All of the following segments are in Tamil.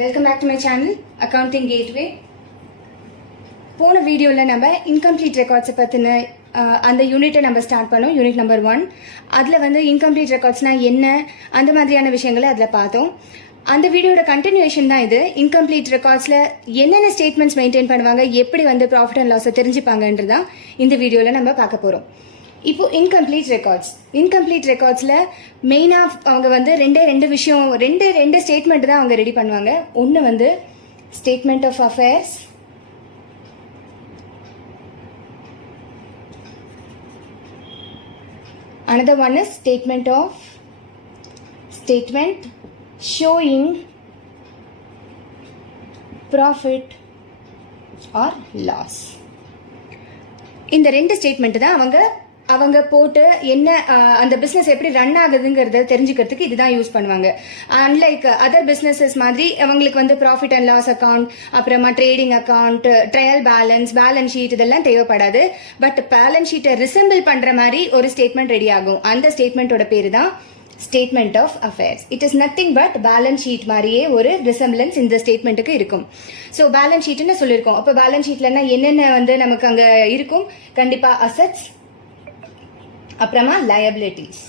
Welcome back to my channel accounting gateway. போன வீடியோவில் நம்ம இன்கம்ப்ளீட் ரெக்கார்ட்ஸை பற்றின அந்த யூனிட்டை நம்ம ஸ்டார்ட் பண்ணோம். Unit number 1. அதில் வந்து இன்கம்ப்ளீட் ரெக்கார்ட்ஸ்னால் என்ன, அந்த மாதிரியான விஷயங்களை அதில் பார்த்தோம். அந்த வீடியோட கண்டினியூஷன் தான் இது. இன்கம்ப்ளீட் ரெக்கார்ட்ஸில் என்னென்ன ஸ்டேட்மெண்ட்ஸ் மெயின்டைன் பண்ணுவாங்க, எப்படி வந்து ப்ராஃபிட் அண்ட் லாஸை தெரிஞ்சுப்பாங்கன்றதான் இந்த வீடியோவில் நம்ம பார்க்க போகிறோம். இப்போ இன்கம்ப்ளீட் ரெக்கார்ட்ஸில் மெயினாக அவங்க வந்து ரெண்டு ஸ்டேட்மெண்ட் தான் அவங்க ரெடி பண்ணுவாங்க. ஒன்று வந்து statement of affairs, another one is statement showing profit or loss. இந்த ரெண்டு ஸ்டேட்மெண்ட் தான் அவங்க போட்டு என்ன அந்த பிஸ்னஸ் எப்படி ரன் ஆகுதுங்கிறத தெரிஞ்சுக்கிறதுக்கு இதுதான் யூஸ் பண்ணுவாங்க. அன்லைக் அதர் பிஸ்னஸஸ் மாதிரி அவங்களுக்கு வந்து ப்ராஃபிட் அண்ட் லாஸ் அக்கௌண்ட், அப்புறமா trading account, trial balance sheet இதெல்லாம் தேவைப்படாது. பட் பேலன்ஸ் ஷீட்டை ரிசம்பிள் பண்ற மாதிரி ஒரு ஸ்டேட்மெண்ட் ரெடி ஆகும். அந்த ஸ்டேட்மெண்ட்டோட பேரு தான் statement of affairs. It is nothing but balance sheet மாதிரியே ஒரு ரிசம்பிளன்ஸ் இந்த ஸ்டேட்மெண்ட்டுக்கு இருக்கும். ஸோ பேலன்ஸ் ஷீட்னு சொல்லியிருக்கோம். அப்போ பேலன்ஸ் ஷீட்லன்னா என்னென்ன வந்து நமக்கு அங்கே இருக்கும்? கண்டிப்பா அசெட்ஸ், அப்புறமா லயபிலிட்டிஸ்.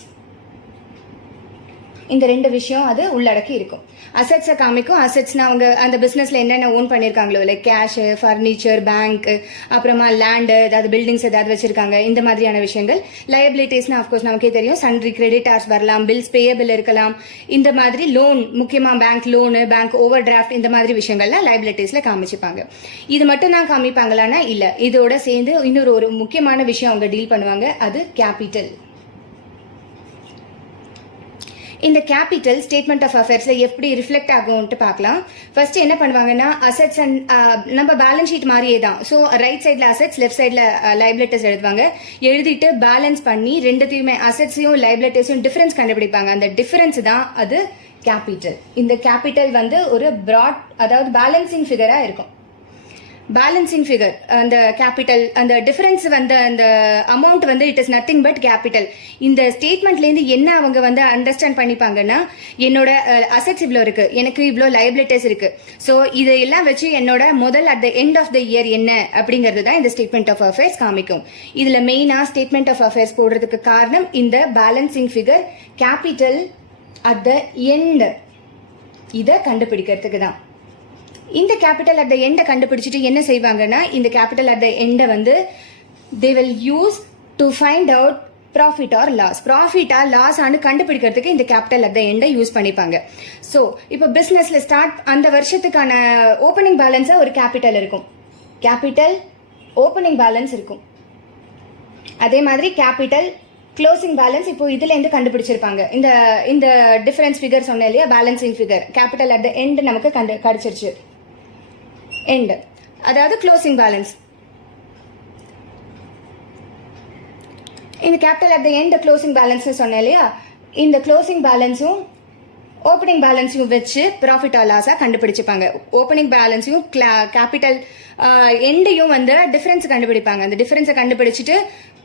இந்த ரெண்டு விஷயம் அது உள்ளடக்கி இருக்கும். அசெட்ஸை காமிக்கும். அசெட்ஸ்னா அவங்க அந்த பிஸ்னஸ்ல என்னென்ன ஓன் பண்ணியிருக்காங்களோ, லைக் கேஷ், ஃபர்னிச்சர், பேங்க், அப்புறமா லேண்டு, ஏதாவது பில்டிங்ஸ் ஏதாவது வச்சிருக்காங்க, இந்த மாதிரியான விஷயங்கள். லயபிலிட்டிஸ்னா அஃப்கோர்ஸ் நமக்கே தெரியும், சன்ட்ரி கிரெடிட்டார்ஸ் வரலாம், பில்ஸ் பேயபிள் இருக்கலாம், இந்த மாதிரி லோன், முக்கியமாக bank loan, bank overdraft, இந்த மாதிரி விஷயங்கள்லாம் லயபிலிட்டிஸ்ல காமிச்சுப்பாங்க. இது மட்டும் தான் காமிப்பாங்களான்னா இல்லை, இதோட சேர்ந்து இன்னொரு ஒரு முக்கியமான விஷயம் அவங்க டீல் பண்ணுவாங்க. அது கேபிட்டல். இந்த கேபிட்டல் ஸ்டேட்மெண்ட் ஆஃப் அஃபேர்ஸ்ல எப்படி ரிஃப்ளெக்ட் ஆகும்ட்டு பார்க்கலாம். ஃபர்ஸ்ட் என்ன பண்ணுவாங்கன்னா, அசெட்ஸ் அண்ட் நம்ம பேலன்ஸ் ஷீட் மாதிரியே தான். ஸோ ரைட் சைட்ல அசெட்ஸ், லெஃப்ட் சைட்ல லைபிலிட்டிஸ் எழுதுவாங்க. எழுதிட்டு பேலன்ஸ் பண்ணி ரெண்டுத்தையுமே அசெட்ஸையும் லைபிலிட்டிஸையும் டிஃபரன்ஸ் கண்டுபிடிப்பாங்க. அந்த டிஃபரன்ஸ் தான் அது கேபிட்டல். இந்த கேபிட்டல் வந்து ஒரு பிராட், அதாவது பேலன்சிங் ஃபிகரா இருக்கும். பேலன்சிங் ஃபிகர், அந்த கேபிட்டல், அந்த டிஃபரன்ஸ் வந்து அந்த அமௌண்ட் வந்து it is nothing but capital. இந்த ஸ்டேட்மெண்ட்லேருந்து என்ன அவங்க வந்து அண்டர்ஸ்டாண்ட் பண்ணிப்பாங்கன்னா, என்னோட அசெட்ஸ் இவ்வளோ இருக்கு, எனக்கு இவ்வளோ லயபிலிட்டிஸ் இருக்கு, ஸோ இதையெல்லாம் வச்சு என்னோட முதல் at the end of the year என்ன அப்படிங்கிறது தான் இந்த ஸ்டேட்மெண்ட் ஆஃப் அஃபேர்ஸ் காமிக்கும். இதுல மெயினா ஸ்டேட்மெண்ட் ஆஃப் அஃபேர்ஸ் போடுறதுக்கு காரணம் இந்த balancing figure, capital at the end, இதை கண்டுபிடிக்கிறதுக்கு தான். இந்த கேபிட்டல் அட் த எண்டை கண்டுபிடிச்சிட்டு என்ன செய்வாங்கன்னா, இந்த கேபிட்டல் அட் த எண்டை வந்து they will use to find out profit or loss. ப்ராஃபிட்டா லாஸ் ஆனு கண்டுபிடிக்கிறதுக்கு இந்த கேபிட்டல் அட் த எண்டை யூஸ் பண்ணிப்பாங்க. ஸோ இப்போ பிஸ்னஸ்ல ஸ்டார்ட் அந்த வருஷத்துக்கான ஓப்பனிங் பேலன்ஸா ஒரு கேபிட்டல் இருக்கும், கேபிட்டல் ஓப்பனிங் பேலன்ஸ் இருக்கும். அதே மாதிரி கேபிட்டல் க்ளோசிங் பேலன்ஸ் இப்போ இதுல இருந்து கண்டுபிடிச்சிருப்பாங்க. இந்த டிஃபரன்ஸ் ஃபிகர் சொன்னேன் இல்லையா, balancing figure, capital at the end நமக்கு கிடைச்சிருச்சு. எண்ட் அதாவது க்ளோசிங் பேலன்ஸ். இந்த capital at the end closing balance சொன்னேன் இல்லையா, இந்த க்ளோசிங் பேலன்ஸும் ஓப்பனிங் பேலன்ஸையும் வச்சு ப்ராஃபிட் ஆர் லாஸா கண்டுபிடிச்சிப்பாங்க. ஓப்பனிங் பேலன்ஸையும் கேபிட்டல் எண்டையும் வந்து டிஃபரன்ஸ் கண்டுபிடிப்பாங்க. அந்த டிஃபரன்ஸை கண்டுபிடிச்சிட்டு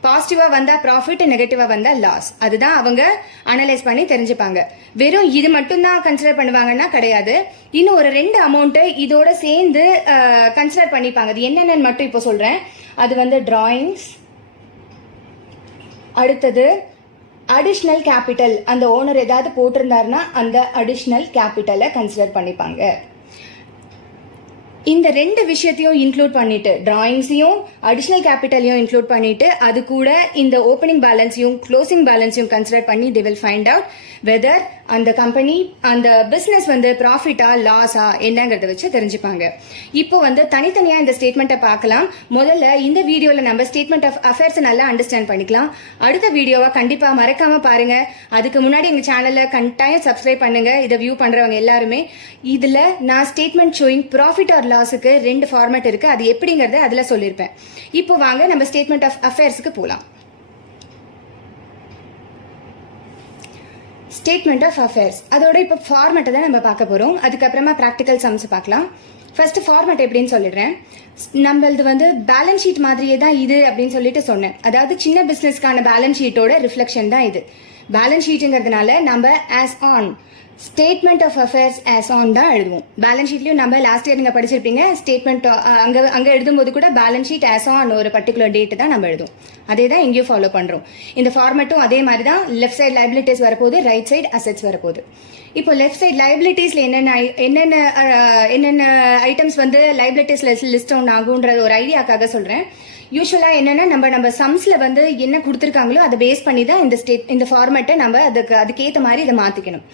பாசிட்டிவா வந்தா ப்ராஃபிட், நெகட்டிவா வந்தா லாஸ், அதுதான் அவங்க அனலைஸ் பண்ணி தெரிஞ்சுப்பாங்க. வெறும் இது மட்டும் தான் கன்சிடர் பண்ணுவாங்கன்னா கிடையாது, இன்னும் ஒரு 2 அமௌண்ட் இதோட சேர்ந்து கன்சிடர் பண்ணிப்பாங்க. அது என்னென்னு மட்டும் இப்போ சொல்றேன். அது வந்து டிராயிங்ஸ், அடுத்தது அடிஷ்னல் கேபிட்டல். அந்த ஓனர் ஏதாவது போட்டிருந்தாருன்னா அந்த அடிஷ்னல் கேபிட்டலை கன்சிடர் பண்ணிப்பாங்க. இந்த 2 விஷயத்தையும் இன்க்ளூட் பண்ணிட்டு, டிராயிங்ஸையும் அடிஷனல் கேபிட்டலையும் இன்க்ளூட் பண்ணிட்டு, அது கூட இந்த ஓப்பனிங் பேலன்ஸையும் க்ளோசிங் பேலன்ஸையும் கன்சிடர் பண்ணி they will find out weather அந்த கம்பெனி, அந்த பிசினஸ் வந்து ப்ராஃபிட்டா லாஸா என்னங்கிறத வச்சு தெரிஞ்சுப்பாங்க. இப்போ வந்து தனித்தனியா இந்த ஸ்டேட்மெண்ட்டை பார்க்கலாம். முதல்ல இந்த வீடியோல நம்ம ஸ்டேட்மெண்ட் ஆஃப் அஃபேர்ஸ் நல்லா அண்டர்ஸ்டாண்ட் பண்ணிக்கலாம். அடுத்த வீடியோவை கண்டிப்பா மறக்காம பாருங்க. அதுக்கு முன்னாடி எங்க சேனலை கட்டாயம் சப்ஸ்கிரைப் பண்ணுங்க, இதை வியூ பண்றவங்க எல்லாருமே. இதுல நான் ஸ்டேட்மெண்ட் ஷோயிங் ப்ராஃபிட் ஆர் லாஸுக்கு 2 ஃபார்மேட் இருக்கு, அது எப்படிங்கறத அதுல சொல்லியிருப்பேன். இப்போ வாங்க நம்ம ஸ்டேட்மெண்ட் ஆஃப் அஃபேர்ஸ்க்கு போலாம். ஸ்டேட்மெண்ட் ஆஃப் அஃபேர்ஸ் அதோட இப்போ ஃபார்மேட்டை தான் நம்ம பார்க்க போறோம். அதுக்கப்புறமா ப்ராக்டிக்கல் சம்ஸ் பார்க்கலாம். ஃபர்ஸ்ட் ஃபார்மேட் எப்படின்னு சொல்லிடுறேன். நம்மளது வந்து பேலன்ஸ் ஷீட் மாதிரியே தான் இது அப்படின்னு சொல்லிட்டு சொன்னேன். அதாவது சின்ன பிசினஸ்க்கான பேலன்ஸ் ஷீட்டோட ரிஃப்ளெக்ஷன் தான் இது. பேலன்ஸ் ஷீட்டுங்கிறதுனால நம்ம as on statement of affairs as on தான் எழுதுவோம். பேலன்ஸ் ஷீட்லயும் நம்ம லாஸ்ட் இயர் நீங்க படிச்சிருப்பீங்க, ஸ்டேட்மெண்ட் அங்க எழுதும்போது கூட பேலன்ஸ் ஷீட் ஆஸ் ஆன் ஒரு பர்டிகுலர் டேட் தான் நம்ம எழுதுவோம். அதே தான் இங்கேயும் ஃபாலோ பண்றோம். இந்த ஃபார்மேட்டும் அதே மாதிரி தான். லெஃப்ட் சைடு லைபிலிட்டிஸ் வரப்போகுது, ரைட் சைடு அசெட்ஸ் வரப்போகுது. இப்போ லெஃப்ட் சைடு லைபிலிட்டிஸ்ல என்னென்ன ஐட்டம்ஸ் வந்து லைபிலிட்டிஸ்ல லிஸ்ட் டவுன் ஆகுன்றது ஒரு ஐடியாக்காக சொல்றேன். யூஸ்வலா என்னன்னா நம்ம சம்ஸ்ல வந்து என்ன கொடுத்துருக்காங்களோ அதை பேஸ் பண்ணி தான் இந்த ஃபார்மேட்டை நம்ம அதுக்கேற்ற மாதிரி இதை மாத்திக்கணும்.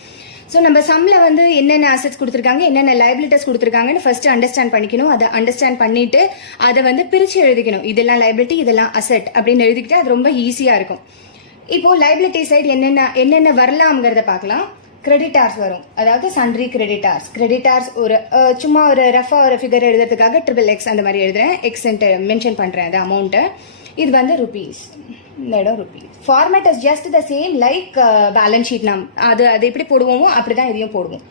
ஸோ நம்ம சம்ல வந்து என்னென்ன அசெட்ஸ் கொடுத்துருக்காங்க, என்னென்ன லைபிலிட்டிஸ் கொடுத்துருக்காங்கன்னு ஃபர்ஸ்ட் அண்டர்ஸ்டாண்ட் பண்ணிக்கணும். அதை அண்டர்ஸ்டாண்ட் பண்ணிட்டு அதை வந்து பிரிச்சு எழுதிக்கணும். இதெல்லாம் லைபிலிட்டி, இதெல்லாம் அசெட் அப்படின்னு எழுதிக்கிட்டு அது ரொம்ப ஈஸியா இருக்கும். இப்போ லைபிலிட்டி சைடு என்னென்ன வரலாம்ங்கிறத பார்க்கலாம். கிரெடிட்டார்ஸ் வரும், அதாவது சன்ட்ரி கிரெடிட்டார்ஸ் ஒரு சும்மா ஒரு ரஃபா ஒரு ஃபிகர் எழுதுறதுக்காக XXX அந்த மாதிரி எழுதுறேன், எக்ஸ்ன்ட்டு மென்ஷன் பண்றேன் அது அமௌண்ட்டு. இது வந்து ருபீஸ், இந்த இடம் rupees. Format is just the same like balance sheet. அது எப்படி போடுவோமோ அப்படிதான் இதையும் போடுவோம்.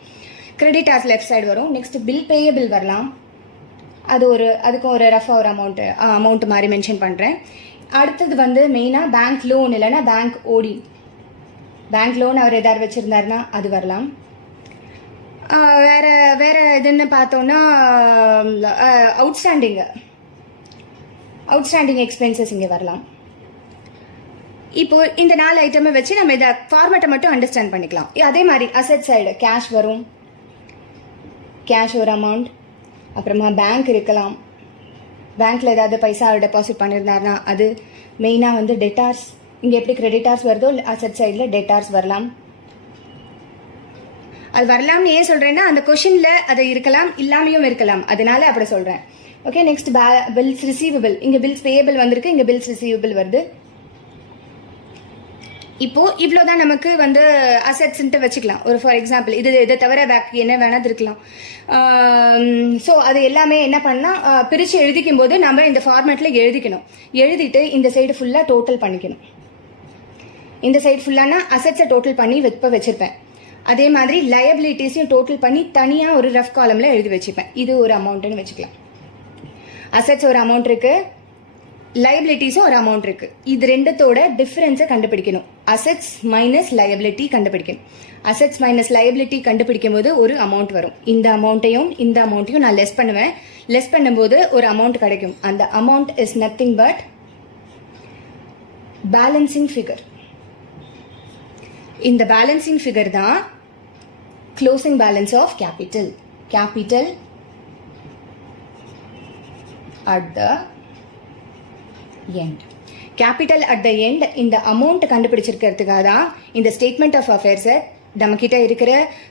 கிரெடிட்டார்ஸ் லெஃப்ட் சைடு வரும். நெக்ஸ்ட் பில் பேயபிள் வரலாம், அதுக்கும் ஒரு ரஃபா ஒரு அமௌண்ட் மாதிரி மென்ஷன் பண்றேன். அடுத்தது வந்து மெயினா பேங்க் லோன் இல்லைன்னா பேங்க் ஓடி. பேங்க் லோன் அவர் ஏதாவது வச்சிருந்தாருன்னா அது வரலாம். வேற இதுன்னு பார்த்தோம்னா அவுட்ஸ்டாண்டிங் எக்ஸ்பென்சஸ் இங்கே வரலாம். இப்போ இந்த 4 ஐட்டமை வச்சு நம்ம இதை ஃபார்மேட்டை மட்டும் அண்டர்ஸ்டாண்ட் பண்ணிக்கலாம். அதே மாதிரி அசெட் சைடு கேஷ் வரும், கேஷ் ஒரு அமௌண்ட். அப்புறமா பேங்க் இருக்கலாம், பேங்க்ல ஏதாவது பைசா டெபாசிட் பண்ணியிருந்தாருன்னா அது. மெயினாக வந்து டெட்டார்ஸ், இங்கே எப்படி கிரெடிட்டார்ஸ் வருதோ அசெட் சைடில் டெட்டார்ஸ் வரலாம். அது வரலாம்னு ஏன் சொல்றேன்னா அந்த கொஷின்ல அது இருக்கலாம், இல்லாமையும் இருக்கலாம், அதனால அப்படி சொல்றேன். Okay, next bills receivable. இங்க பில்ஸ் பேயபிள் வந்திருக்கு, இங்க பில்ஸ் ரிசீவபிள் வருது. இப்போ இவ்வளவுதான் நமக்கு வந்து அசெட்ஸ்ன்ட்டு வச்சுக்கலாம். ஒரு ஃபார் எக்ஸாம்பிள் இதை தவிர பேக் என்ன வேணாது இருக்கலாம். ஸோ அது எல்லாமே என்ன பண்ணா பிரிச்சு எழுதிக்கும் போது நம்ம இந்த ஃபார்மேட்ல எழுதிக்கணும். எழுதிட்டு இந்த சைடு ஃபுல்லா டோட்டல் பண்ணிக்கணும். இந்த சைடு ஃபுல்லானா அசெட்ஸை டோட்டல் பண்ணி வச்சிருப்பேன். அதே மாதிரி லயபிலிட்டிஸையும் டோட்டல் பண்ணி தனியா ஒரு ரஃப் காலம்ல எழுதி வச்சுப்பேன். இது ஒரு அமௌண்ட்னு வச்சுக்கலாம். அசெட்ஸ் ஒரு அமௌண்ட் இருக்கு, லயபிலிட்டிஸும் ஒரு அமௌண்ட் இருக்கு. இது ரெண்டுத்தோட டிஃபரன்ஸை கண்டுபிடிக்கணும். அசெட்ஸ் மைனஸ் லயபிலிட்டி கண்டுபிடிக்கணும். அசெட்ஸ் மைனஸ் லயபிலிட்டி கண்டுபிடிக்கும் போது ஒரு அமௌண்ட் வரும். இந்த அமௌண்ட்டையும் நான் லெஸ் பண்ணுவேன். லெஸ் பண்ணும்போது ஒரு அமௌண்ட் கிடைக்கும். அந்த amount is nothing but balancing figure. இந்த பேலன்சிங் ஃபிகர் தான் closing balance of capital. Capital at the end. Capital at the end இந்த அமௌண்ட் கண்டுபிடிச்சிருக்கிறதுக்காக தான் இந்த ஸ்டேட்மெண்ட் ஆஃப் அஃபேர்ஸை நம்ம கிட்ட இருக்கிற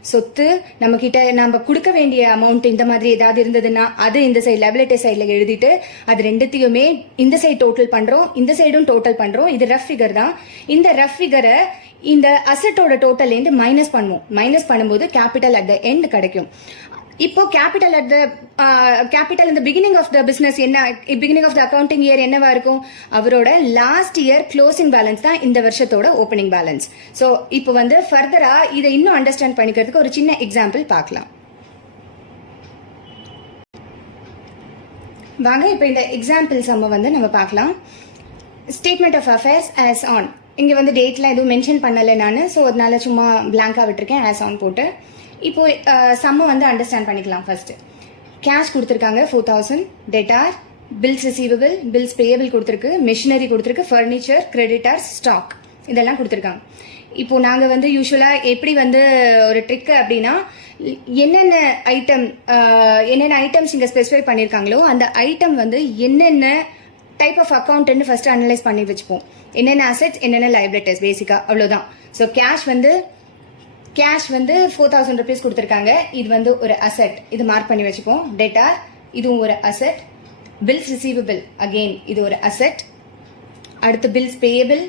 சொத்து, நம்ம கிட்ட நம்ம கொடுக்க வேண்டிய அமௌண்ட் இந்த மாதிரி ஏதாவது இருந்ததுன்னா அது இந்த சைடு லைபிலிட்டி சைடில் எழுதிட்டு அது ரெண்டுத்தையுமே இந்த சைடு டோட்டல் பண்றோம், இந்த சைடும் டோட்டல் பண்றோம். இது ரஃப் ஃபிகர் தான். இந்த ரஃப் ஃபிகரை இந்த அசெட்டோட டோட்டல்லேருந்து மைனஸ் பண்ணுவோம். மைனஸ் பண்ணும்போது கேபிட்டல் அட் த எண்ட் கிடைக்கும். இப்போ கேபிட்டல் இந்த பிகினிங் ஆஃப் த பிசினஸ் என்ன, beginning of the accounting year என்னவா இருக்கும், அவரோட லாஸ்ட் இயர் க்ளோசிங் பேலன்ஸ் தான் இந்த வருஷத்தோட ஓப்பனிங் பேலன்ஸ். ஸோ இப்போ வந்து ஃபர்தரா இதை இன்னும் அண்டர்ஸ்டாண்ட் பண்ணிக்கிறதுக்கு ஒரு சின்ன எக்ஸாம்பிள் பார்க்கலாம் வாங்க. இப்போ இந்த எக்ஸாம்பிள் சம்ம வந்து நம்ம பார்க்கலாம். Statement of affairs as on. இங்க வந்து டேட்லாம் எதுவும் மென்ஷன் பண்ணலை நான், ஸோ அதனால சும்மா பிளாங்கா விட்டுருக்கேன் ஆஸ் ஆன் போட்டு. இப்போ சம்ம வந்து அண்டர்ஸ்டாண்ட் பண்ணிக்கலாம். ஃபர்ஸ்ட் கேஷ் கொடுத்துருக்காங்க 4000, debtor, bills receivable, bills payable கொடுத்துருக்கு, மிஷினரி கொடுத்துருக்கு, ஃபர்னிச்சர், கிரெடிட்டார்ஸ், ஸ்டாக் இதெல்லாம் கொடுத்துருக்காங்க. இப்போ நாங்கள் வந்து யூஸ்வலாக எப்படி வந்து ஒரு ட்ரிக் அப்படின்னா என்னென்ன ஐட்டம்ஸ் இங்கே ஸ்பெசிஃபை பண்ணியிருக்காங்களோ அந்த ஐட்டம் வந்து என்னென்ன டைப் ஆஃப் அக்கௌண்ட்னு ஃபர்ஸ்ட் அனலைஸ் பண்ணி வச்சுப்போம். என்னென்ன அசெட்ஸ், என்னென்ன லைபிலிட்டிஸ், பேசிக்கா அவ்வளோதான். ஸோ கேஷ் வந்து 4000 rupees கொடுத்துருக்காங்க. இது வந்து ஒரு அசெட், இது மார்க் பண்ணி வச்சுப்போம். டெட்டார் இதுவும் ஒரு அசெட். பில்ஸ் ரிசீவபிள் அகெயின் இது ஒரு அசெட். அடுத்து பில்ஸ் பேயபிள்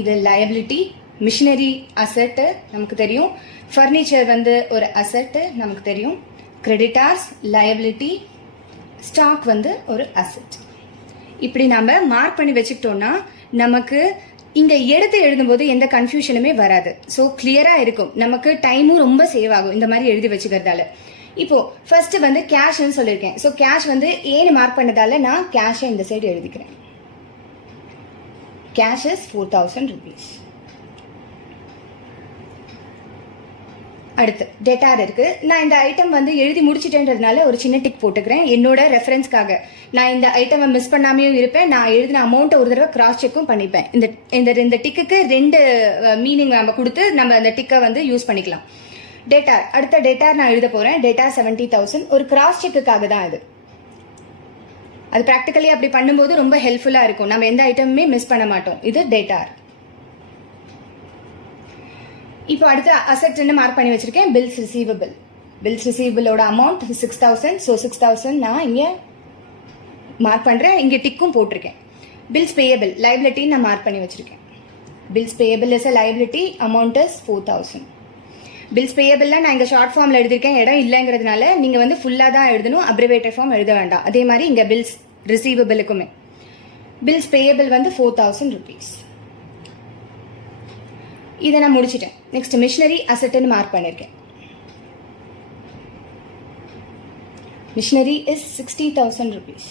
இது லயபிலிட்டி. மிஷினரி அசெட் நமக்கு தெரியும். ஃபர்னிச்சர் வந்து ஒரு அசெட் நமக்கு தெரியும். கிரெடிட்டார்ஸ் லயபிலிட்டி, ஸ்டாக் வந்து ஒரு அசெட். இப்படி நம்ம மார்க் பண்ணி வச்சுக்கிட்டோம்னா நமக்கு இங்க எடுத்து எழுதும்போது எந்த கன்ஃபியூஷனுமே வராது. ஸோ கிளியரா இருக்கும், நமக்கு டைமும் ரொம்ப சேவ் ஆகும் இந்த மாதிரி எழுதி வச்சுக்கிறதால. இப்போ ஃபர்ஸ்ட் வந்து கேஷ்னு சொல்லியிருக்கேன். ஸோ கேஷ் வந்து ஏன்னு மார்க் பண்ணதால நான் கேஷை இந்த சைடு எழுதிக்கிறேன். Cash is 4000 rupees. அடுத்து டெட்டார் இருக்கு. நான் இந்த ஐட்டம் வந்து எழுதி முடிச்சிட்டேன்றதுனால ஒரு சின்ன டிக் போட்டுக்கிறேன் என்னோட ரெஃபரன்ஸ்க்காக. நான் இந்த ஐட்டம் மிஸ் பண்ணாமையும் இருப்பேன், நான் எழுதின அமௌண்ட்டை ஒரு தடவை கிராஸ் செக்கும் பண்ணிப்பேன். இந்த டிக்குக்கு 2 மீனிங் நம்ம கொடுத்து நம்ம அந்த டிக்கை வந்து யூஸ் பண்ணிக்கலாம். டெட்டார், அடுத்த டெட்டார் நான் எழுத போறேன். டெட்டார் 70,000 ஒரு கிராஸ் செக்குக்காக தான் இது. அது ப்ராக்டிக்கலி அப்படி பண்ணும்போது ரொம்ப ஹெல்ப்ஃபுல்லா இருக்கும், நம்ம எந்த ஐட்டமுமே மிஸ் பண்ண மாட்டோம். இது டெட்டார். இப்போ அடுத்து அசெட்ஸ்ன்னு மார்க் பண்ணி வச்சிருக்கேன். Bills receivable. பில்ஸ் ரிசீவபிளோட அமௌண்ட் 6,000. ஸோ 6,000 நான் இங்கே மார்க் பண்ணுறேன், இங்கே டிக்கும் போட்டிருக்கேன். பில்ஸ் பேயபிள் லைபிலிட்டி நான் மார்க் பண்ணி வச்சிருக்கேன். Bills payable is a liability, amount is 4,000. Bills பேயபிள்லாம் நான் இங்கே ஷார்ட் ஃபார்மில் எழுதியிருக்கேன், இடம் இல்லைங்கிறதுனால நீங்கள் வந்து ஃபுல்லாக தான் எழுதணும், அப்ரிவேட்டட் ஃபார்ம் எழுத வேண்டாம். அதே மாதிரி இங்கே பில்ஸ் ரிசீவபிளுக்குமே பில்ஸ் பேயபிள் வந்து 4,000 rupees. இதை நான் முடிச்சிட்டேன். நெக்ஸ்ட் மிஷினரி அசெட்னு மார்க் பண்ணியிருக்கேன். Machinery is 60,000 rupees.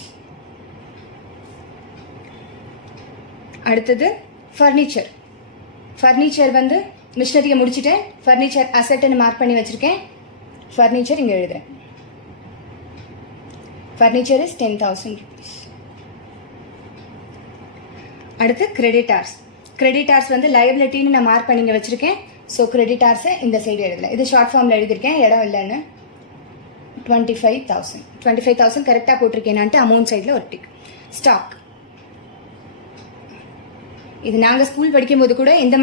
அடுத்தது ஃபர்னிச்சர். ஃபர்னிச்சர் வந்து மிஷினரியை முடிச்சிட்டேன், ஃபர்னிச்சர் அசெட்னு மார்க் பண்ணி வச்சிருக்கேன். ஃபர்னிச்சர் இங்கே எழுதுறேன். Furniture is 10,000 rupees. அடுத்து கிரெடிட்டார்ஸ். கிரெடிட்டார்ஸ் வந்து லைபிலிட்டின்னு நான் மார்க் பண்ணி வச்சிருக்கேன். ஸோ கிரெடிட்டார்ஸை இந்த சைடு எழுதல, இது ஷார்ட் ஃபார்மில் எழுதியிருக்கேன், இடம் இல்லைன்னு. 25,000 கரெக்டாக போட்டிருக்கேனான்ட்டு அமௌண்ட் சைடில் ஒரு டிக். ஸ்டாக், இது நாங்கள் ஸ்கூல் படிக்கும்போது கூட இந்த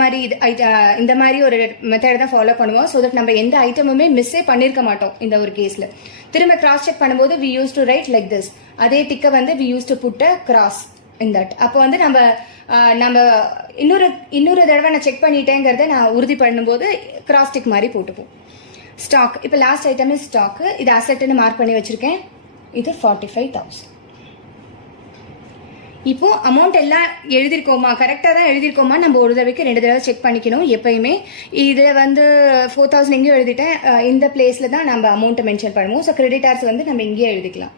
மாதிரி ஒரு மெத்தட் தான் ஃபாலோ பண்ணுவோம். ஸோ தட் நம்ம எந்த ஐட்டமுமே மிஸ்ஸே பண்ணியிருக்க மாட்டோம். இந்த ஒரு கேஸில் திரும்ப கிராஸ் செக் பண்ணும்போது we use to write like this. அதே டிக்கை வந்து we use to put a cross in that. அப்போ வந்து நம்ம இன்னொரு தடவை நான் செக் பண்ணிட்டேங்கிறத நான் உறுதி பண்ணும்போது கிராஸ் டிக் மாதிரி போட்டுப்போம். ஸ்டாக், இப்போ லாஸ்ட் ஐட்டமே ஸ்டாக்கு, இது அசெட்னு மார்க் பண்ணி வச்சிருக்கேன். இது 45,000. இப்போ அமௌண்ட் எல்லாம் எழுதியிருக்கோமா, கரெக்டாக தான் எழுதியிருக்கோமா நம்ம ஒரு தடவைக்கு 2 தடவை செக் பண்ணிக்கணும் எப்பயுமே. இது வந்து 4,000 எங்கேயும் எழுதிட்டேன், இந்த பிளேஸில் தான் நம்ம அமௌண்ட்டை மென்ஷன் பண்ணுவோம். ஸோ கிரெடிட்டார்ஸ் வந்து நம்ம இங்கேயே எழுதிக்கலாம்.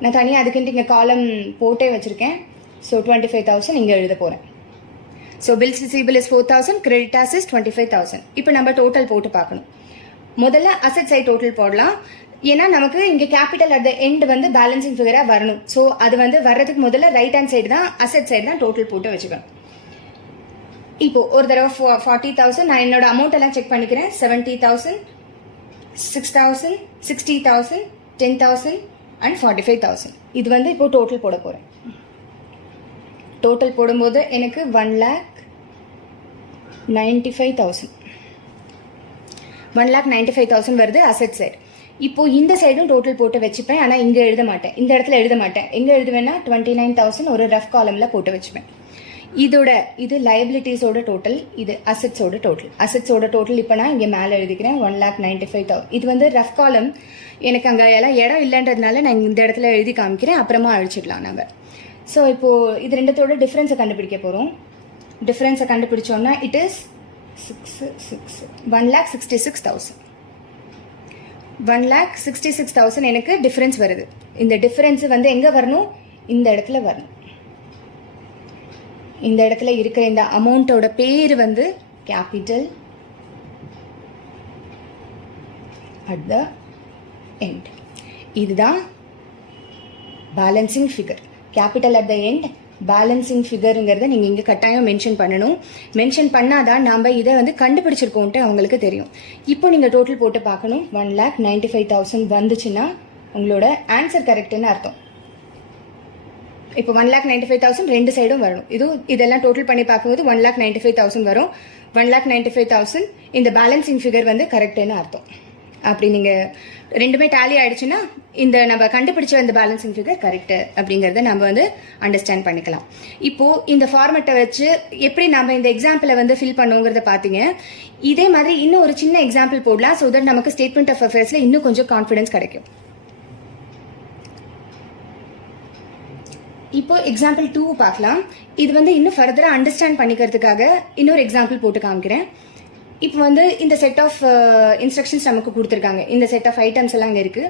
நான் தனியாக அதுக்குன்ட்டு இங்கே காலம் போட்டே வச்சுருக்கேன். ஸோ 25,000 இங்கே எழுத போகிறேன். So bills receivable is 4,000, creditors is 25,000. இப்போ நம்ம டோட்டல் போட்டு பார்க்கணும். முதல்ல அசெட் சைட் டோட்டல் போடலாம், ஏன்னா நமக்கு இங்கே கேபிட்டல் அட் த எண்ட் வந்து பேலன்சிங் ஃபிகராக வரணும். ஸோ அது வந்து வர்றதுக்கு முதல்ல ரைட் ஹேண்ட் சைடு தான், அசெட் சைடு தான் டோட்டல் போட்டு வச்சுக்கணும். இப்போ ஒரு தடவை 40,000 நான் என்னோட அமௌண்ட் எல்லாம் செக் பண்ணிக்கிறேன். 70,000, 6,000, 60,000, 10,000 அண்ட் 45,000. இது வந்து இப்போ டோட்டல் போட போகிறேன். டோட்டல் போடும்போது எனக்கு 1,95,000 வருது அசெட் சைடு. இப்போ இந்த சைடும் டோட்டல் போட்டு வச்சுப்பேன், ஆனால் இங்கே எழுத மாட்டேன், இந்த இடத்துல எழுத மாட்டேன். எங்கே எழுதுவேன்னா 29,000 ஒரு ரஃப் காலமில் போட்டு வச்சுப்பேன். இது லைபிலிட்டிஸோட டோட்டல், இது அசெட்ஸோட டோட்டல். அசெட்ஸோட டோட்டல் இப்போ நான் இங்கே மேலே எழுதிக்கிறேன் 1,95,000. இது வந்து ரஃப் காலம், எனக்கு அங்கே எல்லாம் இடம் இல்லைன்றதுனால நான் இந்த இடத்துல எழுதி காமிக்கிறேன், அப்புறமா அழிச்சிடலாம் நம்ம. ஸோ இப்போது இது ரெண்டுத்தோட டிஃப்ரென்ஸை கண்டுபிடிக்க போகிறோம். டிஃப்ரென்ஸை கண்டுபிடிச்சோன்னா இட் இஸ் 1,66,000. 1,66,000 எனக்கு டிஃப்ரென்ஸ் வருது. இந்த டிஃப்ரென்ஸ் வந்து எங்கே வரணும், இந்த இடத்துல வரணும். இந்த இடத்துல இருக்கிற இந்த அமௌண்ட்டோட பேர் வந்து கேபிட்டல் அட் த எண்ட். இதுதான் balancing figure. Capital at the end balancing ஃபிகருங்கிறத நீங்கள் இங்கே கட்டாயம் மென்ஷன் பண்ணணும். மென்ஷன் பண்ணாதான் நம்ம இதை வந்து கண்டுபிடிச்சிருக்கோன்ட்டு அவங்களுக்கு தெரியும். இப்போ நீங்கள் டோட்டல் போட்டு பார்க்கணும். 1,95,000 வந்துச்சுன்னா உங்களோட ஆன்சர் கரெக்டுன்னு அர்த்தம். இப்போ 1,95,000 ரெண்டு சைடும் வரணும். இதெல்லாம் டோட்டல் பண்ணி பார்க்கும்போது 1,95,000 வரும். 1,95,000 இந்த பேலன்சிங் ஃபிகர் வந்து கரெக்டுன்னு அர்த்தம். அப்படி நீங்கள் ரெண்டுமே டேலி ஆயிடுச்சுன்னா இந்த நம்ம கண்டுபிடிச்ச இந்த பேலன்சிங் ஃபிகர் கரெக்ட் அப்படிங்கிறத நம்ம வந்து அண்டர்ஸ்டாண்ட் பண்ணிக்கலாம். இப்போ இந்த ஃபார்மெட்டை வச்சு எப்படி நம்ம இந்த எக்ஸாம்பிளை வந்து ஃபில் பண்ணுங்கிறத பார்த்தீங்க. இதே மாதிரி இன்னும் ஒரு சின்ன எக்ஸாம்பிள் போடலாம். ஸோ தட் நமக்கு ஸ்டேட்மெண்ட் ஆஃப் அஃபேர்ஸ்ல இன்னும் கொஞ்சம் கான்ஃபிடன்ஸ் கிடைக்கும். இப்போ எக்ஸாம்பிள் 2 பார்க்கலாம். இது வந்து இன்னும் ஃபர்தராக அண்டர்ஸ்டாண்ட் பண்ணிக்கிறதுக்காக இன்னொரு எக்ஸாம்பிள் போட்டு காமிக்கிறேன். இப்போ வந்து இந்த செட் ஆஃப் இன்ஸ்ட்ரக்ஷன்ஸ் நமக்கு கொடுத்துருக்காங்க. இந்த செட் ஆஃப் ஐட்டம்ஸ் எல்லாம் இங்கே இருக்குது.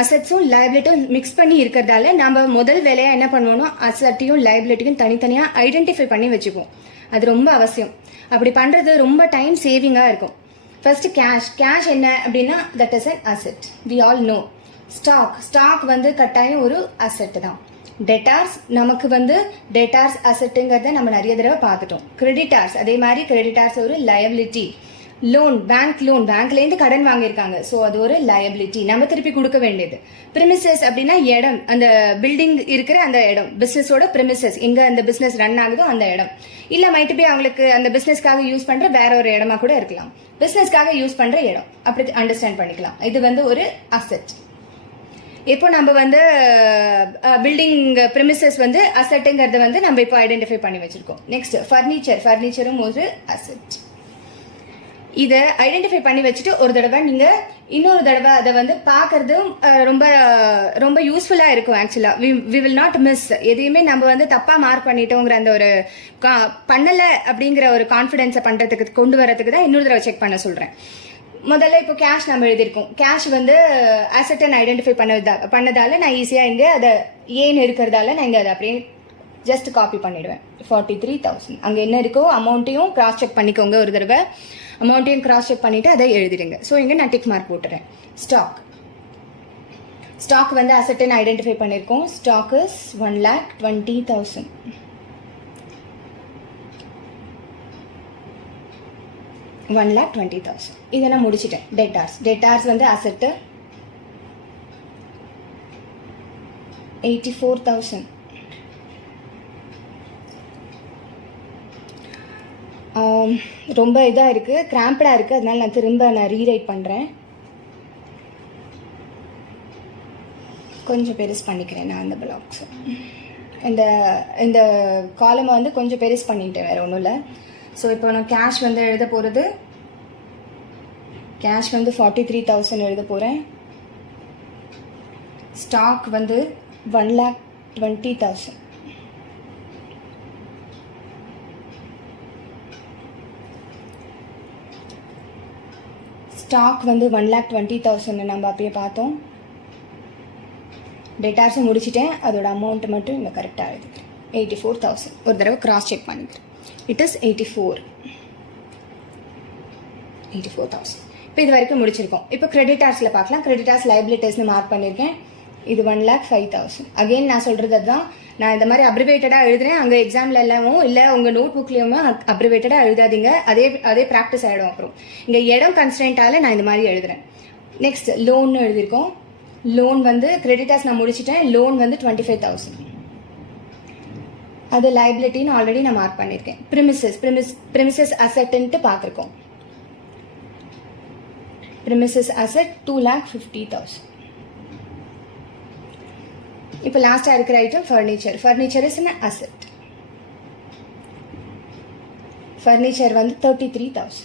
அசெட்ஸும் லைபிலிட்டியும் மிக்ஸ் பண்ணி இருக்கிறதால நம்ம முதல் வேலையாக என்ன பண்ணுவோம்னா அசெட்டையும் லைபிலிட்டியும் தனித்தனியாக ஐடென்டிஃபை பண்ணி வச்சுப்போம். அது ரொம்ப அவசியம். அப்படி பண்ணுறது ரொம்ப டைம் சேவிங்காக இருக்கும். ஃபர்ஸ்ட் கேஷ் என்ன அப்படின்னா that is an asset, we all know. Stock வந்து கட்டாயம் ஒரு அசெட் தான். டெட்டார்ஸ் நமக்கு வந்து டெட்டார்ஸ் அசெட்டுங்கிறத நம்ம நிறைய தடவை பார்த்துட்டோம். கிரெடிட்டார்ஸ் அதே மாதிரி கிரெடிட்டார்ஸ் ஒரு லயபிலிட்டி. லோன் பேங்க்லேருந்து கடன் வாங்கியிருக்காங்க, ஸோ அது ஒரு லயபிலிட்டி, நம்ம திருப்பி கொடுக்க வேண்டியது. பிரிமிசஸ் அப்படின்னா இடம், அந்த பில்டிங் இருக்கிற அந்த இடம், பிஸ்னஸோட பிரிமிசஸ், எங்கே அந்த பிஸ்னஸ் ரன் ஆகுதோ அந்த இடம். இல்லை மைட்டு போய் அவங்களுக்கு அந்த பிஸ்னஸ்க்காக யூஸ் பண்ணுற வேற ஒரு இடமா கூட இருக்கலாம். பிஸ்னஸ்க்காக யூஸ் பண்ணுற இடம் அப்படி அண்டர்ஸ்டாண்ட் பண்ணிக்கலாம். இது வந்து ஒரு அசெட். இப்போ நம்ம வந்து பில்டிங் பிரிமிசஸ் வந்து அசெட்டுங்கிறத வந்து நம்ம இப்போ ஐடென்டிஃபை பண்ணி வச்சிருக்கோம். நெக்ஸ்ட் ஃபர்னிச்சரும் ஒரு அசெட். இதை ஐடென்டிஃபை பண்ணி வச்சுட்டு ஒரு தடவை நீங்கள் இன்னொரு தடவை அதை வந்து பார்க்கறதும் ரொம்ப ரொம்ப யூஸ்ஃபுல்லாக இருக்கும். ஆக்சுவலாக வி வில் நாட் மிஸ். எதையுமே நம்ம வந்து தப்பாக மார்க் பண்ணிட்டோங்கிற அந்த ஒரு பண்ணலை அப்படிங்கிற ஒரு கான்ஃபிடென்ஸை பண்ணுறதுக்கு கொண்டு வரதுக்கு தான் இன்னொரு தடவை செக் பண்ண சொல்கிறேன். முதல்ல இப்போ கேஷ் நம்ம எழுதியிருக்கோம். கேஷ் வந்து அசெட்டை ஐடென்டிஃபை பண்ணதால நான் ஈஸியாக இங்கே அதை ஏன்னு இருக்கிறதால நான் இங்கே அதை அப்படியே ஜஸ்ட் காப்பி பண்ணிடுவேன். 43,000 அங்கே என்ன இருக்கோ அமௌண்ட்டையும் கிராஸ் செக் பண்ணிக்கோங்க. ஒரு தடவை அமௌண்ட்டையும் கிராஸ் செக் பண்ணிவிட்டு அதை எழுதிடுங்க. ஸோ இங்கே நான் டிக் மார்க் போட்டுறேன். ஸ்டாக் வந்து அசெட்டை ஐடென்டிஃபை பண்ணியிருக்கோம். Stock is 1,20,000. இதை நான் முடிச்சிட்டேன். டெட்டார்ஸ் வந்து அசெட்டு 84,000. ரொம்ப இதாக இருக்குது, கிராம்படாக இருக்குது, அதனால நான் திரும்ப ரீரைட் பண்ணுறேன். கொஞ்சம் பெருசு பண்ணிக்கிறேன் நான் அந்த பிளாக்ஸ். இந்த காலமை வந்து கொஞ்சம் பெருசு பண்ணிட்டேன், வேறு ஒன்றும் இல்லை. ஸோ இப்போ நான் கேஷ் வந்து எழுத போகிறது, கேஷ் வந்து 43,000 எழுத போகிறேன். ஸ்டாக் வந்து 1,20,000. ஸ்டாக் வந்து 1,20,000 நம்ம அப்படியே பார்த்தோம். டேட்டாஸும் முடிச்சிட்டேன், அதோட அமௌண்ட் மட்டும் இங்கே கரெக்டாக எழுதிக்கிறேன். 84,000. ஒரு தடவை கிராஸ் செக் பண்ணிக்கிறேன். It is 84,000. இப்போ இது வரைக்கும் முடிச்சிருக்கோம். இப்போ கிரெடிட்டார்ஸில் பார்க்கலாம். கிரெடிட்டார்ஸ் லைபிலிட்டிஸ்னு மார்க் பண்ணியிருக்கேன். இது 1,05,000. அகெயின் நான் சொல்கிறது அதுதான், நான் இந்த மாதிரி அப்ரிவேட்டடாக எழுதுறேன். அங்கே எக்ஸாமில் எல்லாமும் இல்லை உங்கள் நோட் புக்லேயுமே அப்ரிவேட்டடாக எழுதாதீங்க, அதே ப்ராக்டிஸ் ஆகிடும். அப்புறம் இங்கே இடம் கன்ஸ்டன்ட்டால் நான் இந்த மாதிரி எழுதுறேன். நெக்ஸ்ட் லோன் எழுதியிருக்கோம். லோன் வந்து கிரெடிட்டார்ஸ் நான் முடிச்சிட்டேன். லோன் வந்து 25,000. அது லைபிலிட்டின்னு ஆல்ரெடி நான் மார்க் பண்ணியிருக்கேன். ப்ரிமிசஸ் அசெட்டுன்ட்டு பார்த்துருக்கோம். Premises asset 2,50,000. இப்போ லாஸ்ட்டாக இருக்கிற item furniture is an asset. Furniture வந்து 33,000.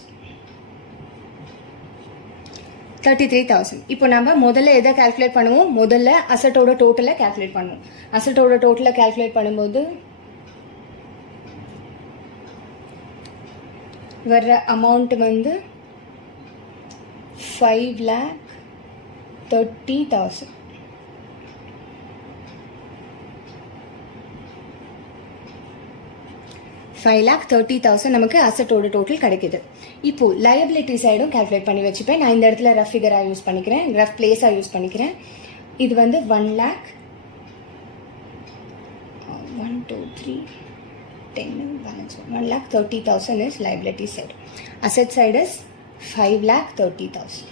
இப்போ நம்ம முதல்ல எதை கால்குலேட் பண்ணுவோம்? முதல்ல அசெட்டோட டோட்டலை கால்குலேட் பண்ணுவோம். அசெட்டோட டோட்டலை கால்குலேட் பண்ணும்போது வர்ற அமௌண்ட் வந்து 5,30,000. நமக்கு அசெட்டோட டோட்டல் கிடைக்குது. இப்போ லயபிலிட்டி சைடும் கால்குலேட் பண்ணி வச்சுப்பேன். நான் இந்த இடத்துல ரஃப் ஃபிகராக யூஸ் பண்ணிக்கிறேன், ரஃப் பிளேஸாக யூஸ் பண்ணிக்கிறேன். இது வந்து 1,30,000 is liability side. Asset side is 5,30,000.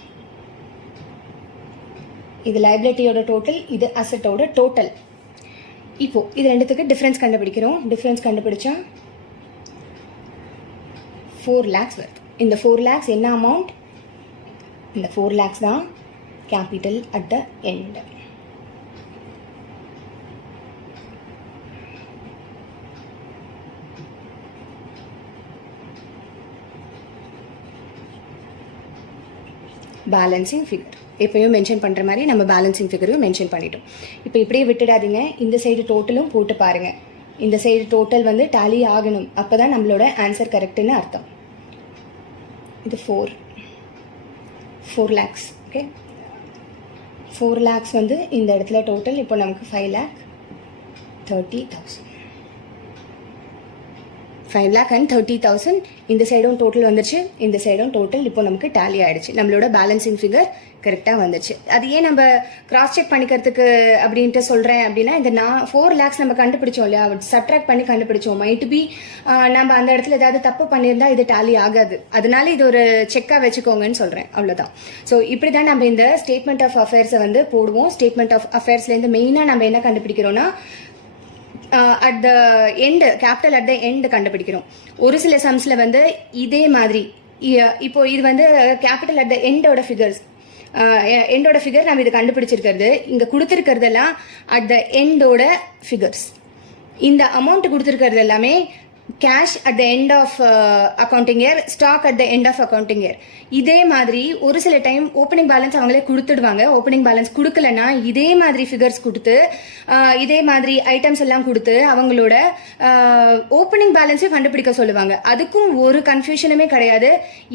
இது liabilityயோட டோட்டல், இது அசெட்டோட டோட்டல். இப்போ இது ரெண்டுத்துக்கு டிஃப்ரென்ஸ் கண்டுபிடிக்கிறோம். டிஃப்ரென்ஸ் கண்டுபிடிச்சா 4 lakhs வருது. இந்த 4 lakhs என்ன அமௌண்ட்? இந்த 4 lakhs தான் capital at the end. Balancing figure எப்பயும் மென்ஷன் பண்ணுற மாதிரி நம்ம பேலன்சிங் ஃபிகரையும் மென்ஷன் பண்ணிட்டோம். இப்போ இப்படியே விட்டுடாதீங்க, இந்த சைடு டோட்டலும் போட்டு பாருங்கள். இந்த சைடு டோட்டல் வந்து டேலி ஆகணும், அப்போ தான் நம்மளோட ஆன்சர் கரெக்டுன்னு அர்த்தம். இது 4 lakhs. ஓகே, 4 lakhs வந்து இந்த இடத்துல டோட்டல். இப்போ நமக்கு 5,30,000. 5,30,000 இந்த சைடும் டோட்டல் வந்துருச்சு, இந்த சைடும் டோட்டல் இப்போ நமக்கு டேலி ஆயிடுச்சு. நம்மளோட பேலன்சிங் ஃபிகர் கரெக்டாக வந்துச்சு. அது ஏன் நம்ம கிராஸ் செக் பண்ணிக்கிறதுக்கு அப்படின்ட்டு சொல்கிறேன் அப்படின்னா, இந்த 4 lakhs நம்ம கண்டுபிடிச்சோம் இல்லையா, சப்ட்ராக்ட் பண்ணி கண்டுபிடிச்சோம். மைட் பி நம்ம அந்த இடத்துல ஏதாவது தப்பு பண்ணியிருந்தா இது டேலி ஆகாது. அதனால இது ஒரு செக்காக வச்சுக்கோங்கன்னு சொல்கிறேன், அவ்வளோதான். ஸோ இப்படி தான் நம்ம இந்த ஸ்டேட்மெண்ட் ஆஃப் அஃபேர்ஸை வந்து போடுவோம். ஸ்டேட்மெண்ட் ஆஃப் அஃபேர்ஸ்லேருந்து மெயினாக நம்ம என்ன கண்டுபிடிக்கிறோம்னா, at the end, capital at the end கண்டுபிடிக்கிறோம். ஒரு சில சம்ஸில் வந்து இதே மாதிரி இப்போ இது வந்து கேபிட்டல் அட் த எண்டோட ஃபிகர்ஸ், எண்டோட ஃபிகர் நம்ம இது கண்டுபிடிச்சிருக்கிறது. இங்கே கொடுத்துருக்கிறதெல்லாம் அட் த எண்டோட ஃபிகர்ஸ். இந்த அமௌண்ட் கொடுத்துருக்கிறது எல்லாமே cash at the end of accounting year, stock at the end of accounting year. இதே மாதிரி ஒரு சில டைம் ஓப்பனிங் பேலன்ஸ் அவங்களே கொடுத்துடுவாங்க. ஓப்பனிங் பேலன்ஸ் கொடுக்கலன்னா இதே மாதிரி ஃபிகர்ஸ் கொடுத்து, இதே மாதிரி ஐட்டம்ஸ் எல்லாம் கொடுத்து அவங்களோட ஓப்பனிங் பேலன்ஸே கண்டுபிடிக்க சொல்லுவாங்க. அதுக்கும் ஒரு கன்ஃபியூஷனுமே கிடையாது.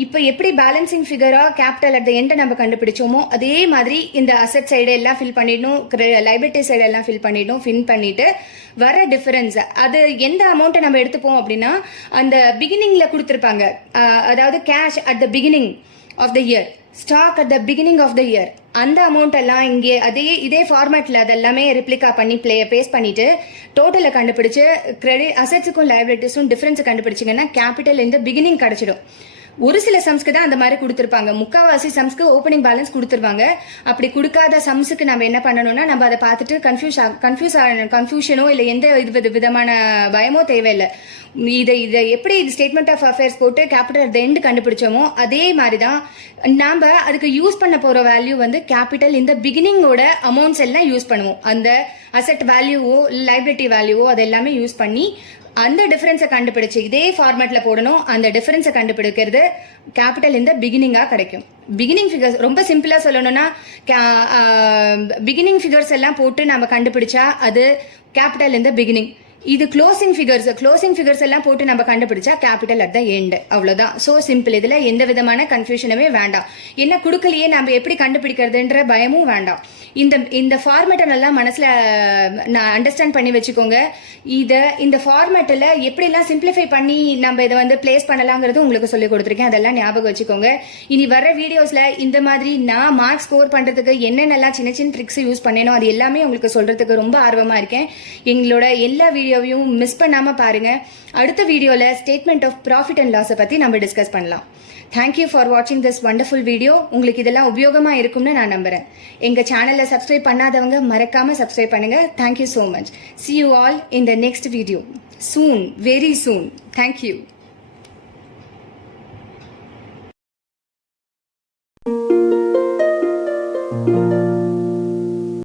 இப்போ எப்படி பேலன்சிங் ஃபிகராக கேபிட்டல் அட் த எண்டை நம்ம கண்டுபிடிச்சோமோ அதே மாதிரி இந்த அசெட் சைடு எல்லாம் ஃபில் பண்ணிடணும், லைபிலிட்டி சைடு எல்லாம் ஃபில் பண்ணிடணும். ஃபில் பண்ணிட்டு வர டிஃபரன்ஸ், அது எந்த அமௌண்ட்டை நம்ம எடுத்துப்போம் அப்படின்னா, அந்த பிகினிங்ல கொடுத்துருப்பாங்க, அதாவது cash at the beginning of the year, stock at the beginning of the year, அந்த அமௌண்ட் எல்லாம் இங்கே இதே ஃபார்மேட்ல அதெல்லாமே ரிப்ளிகா பண்ணி பேஸ்ட் பண்ணிட்டு டோட்டலை கண்டுபிடிச்சு கிரெடிட் அசெட்ஸுக்கும் லைபிலிட்டிஸும் டிஃபரன்ஸ் கண்டுபிடிச்சிங்கன்னா கேபிட்டல் இந்த பிகினிங் கிடைச்சிடும். ஒரு சில சம்ஸ்க்கு தான் அந்த மாதிரி கொடுத்துருப்பாங்க. முக்கால்வாசி சம்ஸ்க்கு ஓப்பனிங் பேலன்ஸ் கொடுத்துருவாங்க. அப்படி கொடுக்காத சம்ஸுக்கு நம்ம என்ன பண்ணணும்னா, நம்ம அதை பார்த்துட்டு கன்ஃபியூஷனோ இல்லை எந்த விதமான பயமோ தேவையில்லை. இதை எப்படி ஸ்டேட்மெண்ட் ஆஃப் அஃபேர்ஸ் போட்டு கேபிட்டல் அட் த எண்ட் கண்டுபிடிச்சோமோ அதே மாதிரி தான் நாம் அதுக்கு யூஸ் பண்ண போகிற வேல்யூ வந்து கேபிட்டல் இந்த பிகினிங்கோட அமௌண்ட்ஸ் எல்லாம் யூஸ் பண்ணுவோம். அந்த அசெட் வேல்யூவோ லைபிலிட்டி வேல்யூவோ அது எல்லாமே யூஸ் பண்ணி அந்த டிஃபரன்ஸை கண்டுபிடிச்சு இதே ஃபார்மேட்ல போடணும். அந்த டிஃபரன்ஸை கண்டுபிடிக்கிறது கேபிட்டல் இந்த பிகினிங்கா கிடைக்கும். பிகினிங் ஃபிகர்ஸ் ரொம்ப சிம்பிளா சொல்லணும்னா, பிகினிங் ஃபிகர்ஸ் எல்லாம் போட்டு நம்ம கண்டுபிடிச்சா அது கேபிட்டல் இந்த பிகினிங். இது க்ளோசிங் ஃபிகர்ஸ் எல்லாம் போட்டு நம்ம கண்டுபிடிச்சா கேபிட்டல் அட் த எண்ட். அவ்வளவுதான். So simple. இதுல எந்த விதமான கன்ஃபியூஷனுமே வேண்டாம். என்ன கொடுக்கலையே நம்ம எப்படி கண்டுபிடிக்கிறதுன்ற பயமும் வேண்டாம். இந்த ஃபார்மேட்டை நல்லா மனசுல அண்டர்ஸ்டாண்ட் பண்ணி வச்சுக்கோங்க. இந்த ஃபார்மேட்டில் எப்படிலாம் சிம்பிளிஃபை பண்ணி நம்ம இதை வந்து பிளேஸ் பண்ணலாங்கிறது உங்களுக்கு சொல்லி கொடுத்துருக்கேன். அதெல்லாம் ஞாபகம் வச்சுக்கோங்க. இனி வர வீடியோஸ்ல இந்த மாதிரி நான் மார்க் ஸ்கோர் பண்றதுக்கு என்னென்னலாம் சின்ன சின்ன ட்ரிக்ஸ் யூஸ் பண்ணேனோ அது எல்லாமே உங்களுக்கு சொல்றதுக்கு ரொம்ப ஆர்வமா இருக்கேன். எங்களோட எல்லா வீடியோவையும் மிஸ் பண்ணாம பாருங்க. அடுத்த வீடியோல ஸ்டேட்மெண்ட் ஆஃப் ப்ராஃபிட் அண்ட் லாஸை பத்தி நம்ம டிஸ்கஸ் பண்ணலாம். தேங்க்யூ ஃபார் வாட்சிங் திஸ் வண்டர்ஃபுல் வீடியோ. உங்களுக்கு இதெல்லாம் உபயோகமா இருக்கும்னு நான் நம்புறேன். எங்க சேனலை சப்ஸ்கிரைப் பண்ணாதவங்க மறக்காம சப்ஸ்கிரைப் பண்ணுங்க. Thank you so much. See you all in the next video. Soon, very soon. Thank you.